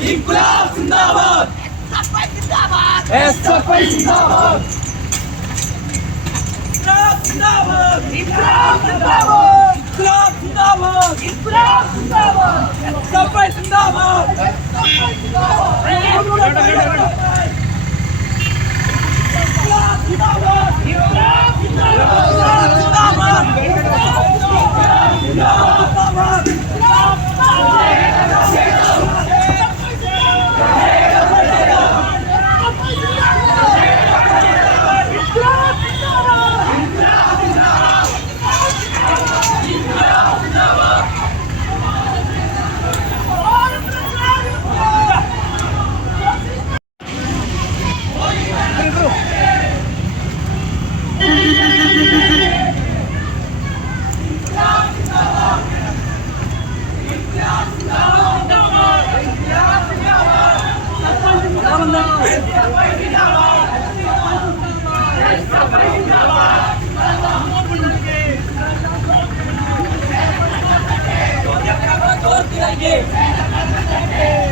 İnkılap zindabad. SFI zindabad. İnkılap zindabad. İnkılap zindabad. İnkılap zindabad. İnkılap zindabad. SFI zindabad. SFI zindabad. İnkılap zindabad. İnkılap zindabad. İnkılap zindabad.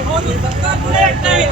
Modi सरकार bullet नहीं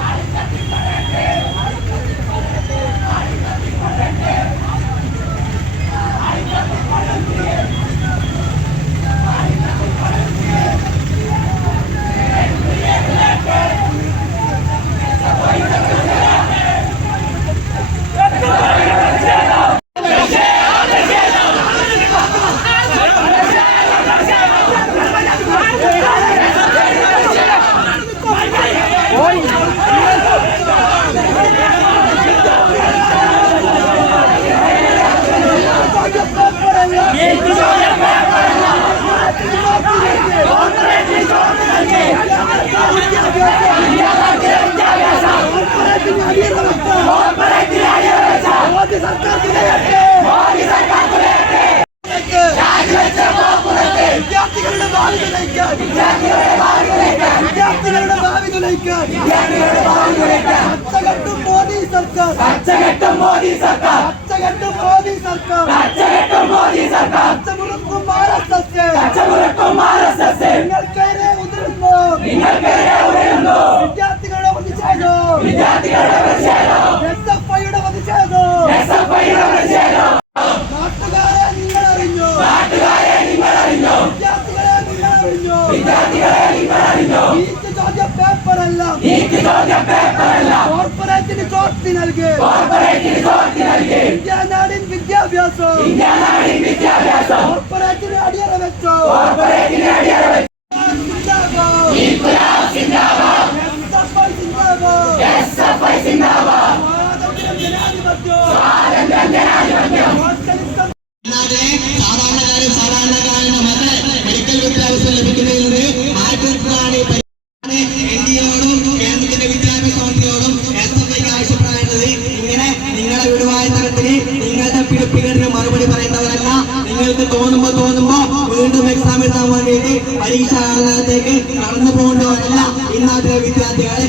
വീണ്ടും exam എഴുതാൻ വേണ്ടിയിട്ട് പരീക്ഷാലയത്തേക്ക് കടന്നു പോകേണ്ടവരല്ല ഇന്നത്തെ വിദ്യാർത്ഥികളെ.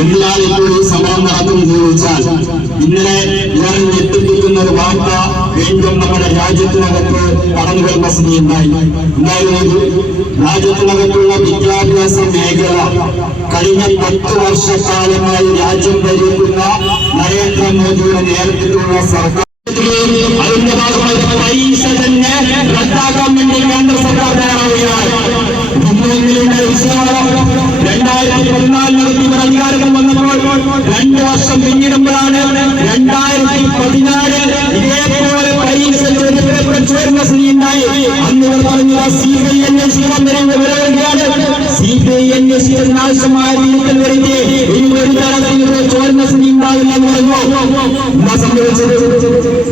എന്തിനാണ് ഇപ്പോൾ സമരം നടത്തുന്നത് ചോദിച്ചാൽ, ഇന്നലെ ഇവർ ഞെട്ടിപ്പിക്കുന്ന ഒരു വാർത്ത വീണ്ടും നമ്മുടെ രാജ്യത്തിനകത്ത് കടന്നു വരുന്ന സ്ഥിതി ഉണ്ടായിരുന്നത്. രാജ്യത്തിനകത്തുള്ള വിദ്യാഭ്യാസ മേഖല കഴിഞ്ഞ 10 വർഷക്കാലമായി രാജ്യം ഭരിക്കുന്ന നരേന്ദ്രമോദിയുടെ നേതൃത്വത്തിലുള്ള സർക്കാർ അതിന്റെ ഭാഗമായി പരീക്ഷ തന്നെ റദ്ദാക്കാൻ വേണ്ടി കേന്ദ്ര സർക്കാർ തയ്യാറാവുകയാണ്. 2014 നടത്തിയവർ അധികാരങ്ങൾ വന്നപ്പോൾ 2 വർഷം പിന്നിടുമ്പോഴാണ് 2014 ഇതേപോലെ പരീക്ഷ ചോരുന്ന സ്ഥിതി ഉണ്ടായി. അന്ന് ഇവർ പറഞ്ഞ CBI അന്വേഷിക്കാൻ വരികയാണ്. CBI അന്വേഷിച്ചതിന് ആവശ്യമായ രീതിയിൽ വരുത്തി ഇനി ഒരു തരത്തിൽ ചോരുന്ന സ്ഥിതി ഉണ്ടാവില്ല എന്ന് പറഞ്ഞു. എന്താ സംഭവിച്ചത്?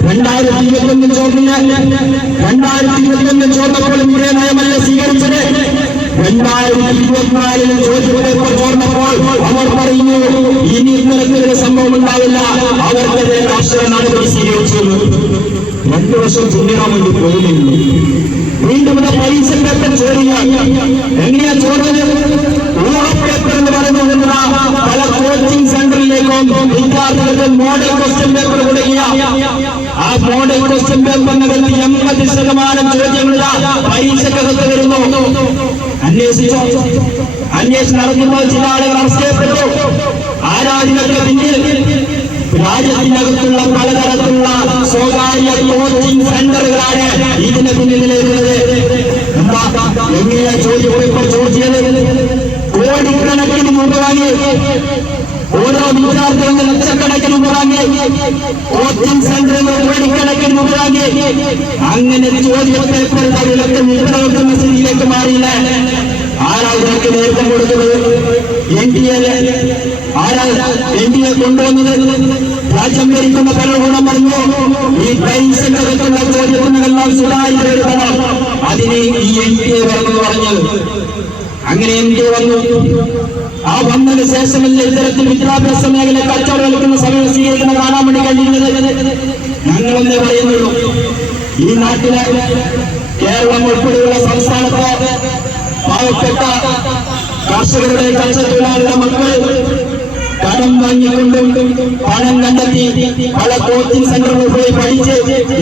2021 ചോർന്നപ്പോൾ ഇതേ നയമല്ല സ്വീകരിച്ചത്. 2024 ചോദ്യപേപ്പർ ചോർന്നപ്പോൾ അവർ പറയുന്നു ഇനി ഇത്തരത്തിലൊരു സംഭവം ഉണ്ടാവില്ല, അവർക്കെതിരെ രാഷ്ട്രീയ നടപടി സ്വീകരിച്ചു. 2 വർഷം പിന്നിടാൻ വേണ്ടി പോയില്ലേ. വീണ്ടും പരീക്ഷ പേപ്പർ ചോരുക. എങ്ങനെയാ ചോർന്നത്? പേപ്പർ എന്ന് പറയുന്നത് പല കോച്ചിങ് സെന്ററിലേക്കും വിദ്യാർത്ഥികൾക്ക് മോഡൽ ക്വസ്റ്റ്യൻ പേപ്പർ കൊടുക്കുക. ആ മോഡൽ ക്വസ്റ്റ്യൻ പേപ്പറിനകത്ത് 80% ചോദ്യങ്ങൾ പരീക്ഷക്കകത്ത് വരുന്നു. അന്വേഷണം നടത്തുമ്പോൾ ചില ആളുകൾ അറസ്റ്റ് ചെയ്യപ്പെട്ടു. ആരാധനയ്ക്ക് പിന്നിൽ രാജ്യത്തിനകത്തുള്ള പലതരത്തിലുള്ള സ്വകാര്യ കോച്ചിങ് സെന്ററുകളാണ് ഇതിന് പിന്നിലുള്ളത്. എന്താ എങ്ങനെ ചോദിച്ചത്? കോടിക്കണക്കിന് രൂപ വാങ്ങി, ഓരോ വിദ്യാർത്ഥികളും ലക്ഷക്കണക്കിന് രൂപ വാങ്ങി, കോച്ചിങ് സെന്ററുകൾ കോടിക്കണക്കിന് രൂപ വാങ്ങി. അങ്ങനെ ചോദ്യപേപ്പറുടെ വിലക്ക് നിലനിർത്തുന്ന സ്ഥിതിയിലേക്ക് മാറിയില്ല. ആരാ ഇതിനൊക്കെ നേതൃത്വം കൊടുക്കുന്നത്? NDA കൊണ്ടുവന്നത് രാജ്യം ഭരിക്കുന്ന ഭരണകൂടം പറഞ്ഞു ഈ പൈസക്കകത്തുള്ള ചോദ്യങ്ങളെല്ലാം സുതാര്യപ്പെടുത്തണം. അതിന് ഈ NDA പറഞ്ഞത്. അങ്ങനെ NDA വന്നു. ആ വന്നതിന് ശേഷമല്ല ഇത്തരത്തിൽ വിദ്യാഭ്യാസ മേഖല കച്ചവടം കളിക്കുന്ന സമയം സ്വീകരിക്കുന്ന കാണാൻ വേണ്ടി കഴിയുന്നത്. ഞങ്ങളെന്നേ പറയുന്നുള്ളൂ. ഈ നാട്ടിലെ കേരളം ഉൾപ്പെടെയുള്ള സംസ്ഥാനത്ത് പാവപ്പെട്ട കർഷകരുടെ കർഷകരുടെ മക്കൾ കടം വാങ്ങിക്കൊണ്ടും പണം കണ്ടെത്തി പല കോച്ചിങ് സെന്ററുകളിൽ പോയി പഠിച്ച്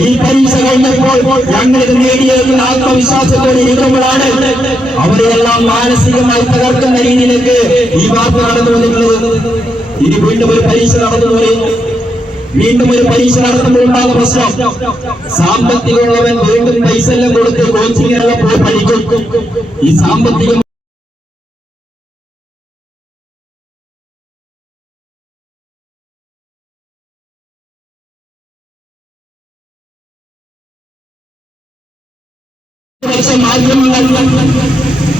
ഈ പരീക്ഷ കഴിഞ്ഞപ്പോൾ ഞങ്ങൾക്ക് നേടിയെടുക്കുന്ന ആത്മവിശ്വാസത്തോടെ ഇരിക്കുമ്പോഴാണ് അവരെയെല്ലാം മാനസികമായി തകർക്കുന്ന രീതിയിലേക്ക് ഈ വാർത്ത നടന്നു വന്നിട്ടുള്ളത്. ഇനി വീണ്ടും ഒരു പരീക്ഷ നടത്തുമ്പോൾ ഉണ്ടാകുന്ന പ്രശ്നം, സാമ്പത്തികമുള്ളവൻ വീണ്ടും പൈസ എല്ലാം കൊടുത്ത് കോച്ചിങ്ങിനെല്ലാം പോയി പഠിക്കും. ഈ സാമ്പത്തികം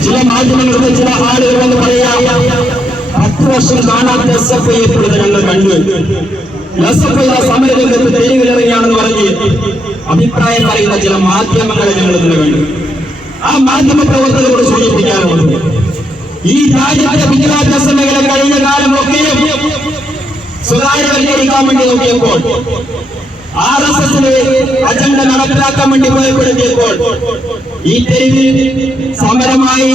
ചില മാധ്യമങ്ങളുടെ ചില ആളുകൾ എന്ന് പറയാ 10 വർഷം കാണാത്ത SFI ഞങ്ങൾ കണ്ടു. SFI സമരരംഗത്ത് തെരുവിലിറങ്ങിയാണെന്ന് പറഞ്ഞ് അഭിപ്രായം പറയുന്ന ചില മാധ്യമങ്ങളെ ഞങ്ങൾ ഇന്ന് കണ്ടു. ആ മാധ്യമ പ്രവർത്തകരോട് സൂചിപ്പിക്കാറുണ്ട്, ഈ രാജ്യത്തെ വിദ്യാഭ്യാസ മേഖല കഴിഞ്ഞ കാലമൊക്കെയും സ്വകാര്യവൽക്കരിക്കാൻ വേണ്ടി നോക്കിയപ്പോൾ, RSSന്റെ അജണ്ട നടപ്പിലാക്കാൻ വേണ്ടി ഉപയോഗപ്പെടുത്തിയപ്പോൾ ഈ തെരുവിൽ സമരമായി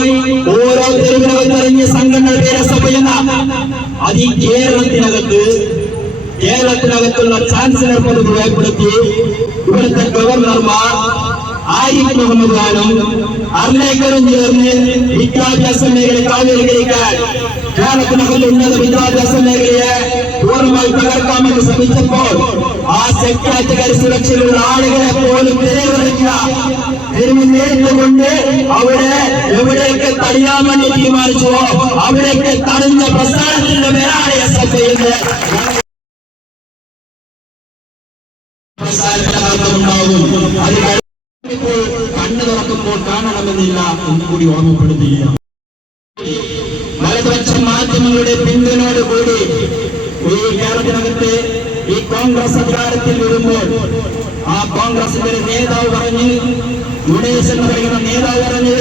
ഓരോ തെരുവിനകത്തിറങ്ങിയ സംഘടന പേരെ സഭയെന്ന അത് ഈ കേരളത്തിനകത്തുള്ള ചാൻസലർ പദവി ഉപയോഗപ്പെടുത്തി ഇവിടുത്തെ ഗവർണർമാർ ആരിഫ് മുഹമ്മദ് ഖാനും അർലേക്കറും ചേർന്ന് വിദ്യാഭ്യാസ മേഖല കാവ്യവൽക്കരിക്കാൻ കേരളത്തിനകത്ത് ഉന്നത വിദ്യാഭ്യാസ മേഖലയെ പൂർണ്ണമായി തകർക്കാമെന്ന് ശ്രമിച്ചപ്പോൾ ആ സെക്രട്ടറി സുരക്ഷയിലുള്ള ആളുകളെ പോലും തെരുവിൽ നേരിട്ടുകൊണ്ട് അവിടെ എവിടെയൊക്കെ തടയാൻ വേണ്ടി തീരുമാനിച്ചുവോ അവിടെയൊക്കെ തടഞ്ഞ പ്രസ്ഥാനത്തിന്റെ പേരാണ് SFI എന്ന് ഉണ്ടാകും. അത് കണ്ണു തുറക്കുമ്പോൾ കാണണമെന്നില്ല എന്നുകൂടി ഓർമ്മപ്പെടുത്തുകയാണ്. വലതുപക്ഷ മാധ്യമങ്ങളുടെ പിന്തുണയോടുകൂടി ഈ കേരളത്തിനകത്ത് ഈ കോൺഗ്രസ് അധികാരത്തിൽ വരുമ്പോൾ ആ കോൺഗ്രസിന്റെ നേതാവ് പറഞ്ഞ്, ഗുണേശ് എന്ന് പറയുന്ന നേതാവ് പറഞ്ഞ്,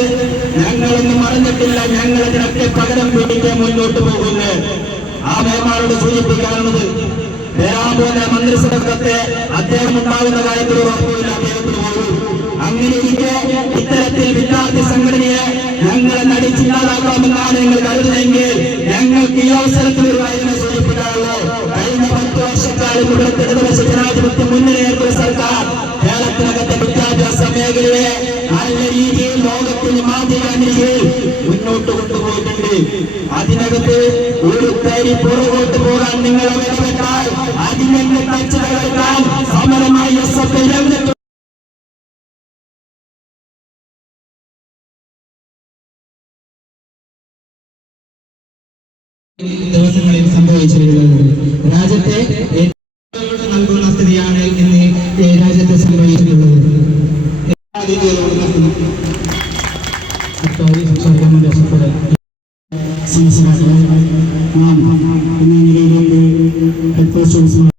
ഞങ്ങളൊന്നും മറന്നിട്ടില്ല, ഞങ്ങൾ അതിനൊക്കെ പകരം പിടിക്കാൻ മുന്നോട്ട് പോകുന്നു. ആ മേമാരോട് സൂചിപ്പിക്കാറുള്ളത് വരാൻ പോലെ മന്ത്രിസഭത്തെ അദ്ദേഹം ഉണ്ടാകുന്ന കാര്യത്തിൽ ഉറപ്പില്ല അദ്ദേഹത്തിന് പോലും. അങ്ങനെ ഇത്തരത്തിൽ വിദ്യാർത്ഥി സംഘടനയെ ഞങ്ങളെ നടിച്ചില്ലാതാക്കാമെന്നാണ് നിങ്ങൾ കരുതുന്നതെങ്കിൽ ഞങ്ങൾക്ക് ഈ അവസരത്തിൽ ഒരു കാര്യം സൂചിപ്പിക്കാറുള്ളൂ. കഴിഞ്ഞ 10 വർഷക്കാലം ഇവിടുത്തെ ഇടതുപക്ഷ ജനാധിപത്യ മുന്നണി സർക്കാർ കേരളത്തിനകത്തെ വിദ്യാഭ്യാസ മേഖലയെ നല്ല രീതിയിൽ ലോകത്തിന് മാതൃകാനിരിയിൽ മുന്നോട്ട് കൊണ്ടുപോയിട്ടുണ്ട്. അതിനകത്ത് ഒരു തരി പുറകോട്ട് പോകാൻ നിങ്ങൾ ഇടപെട്ടാൽ അതിനെ തച്ചു തകർക്കാൻ സമരമായി SFI രംഗത്ത് ദിവസങ്ങളിൽ സംഭവിച്ചിട്ടുള്ളത്. രാജ്യത്തെ നൽകുന്ന സ്ഥിതിയാണ് ഇന്ന് രാജ്യത്ത് സംഭവിച്ചിട്ടുള്ളത്. നാം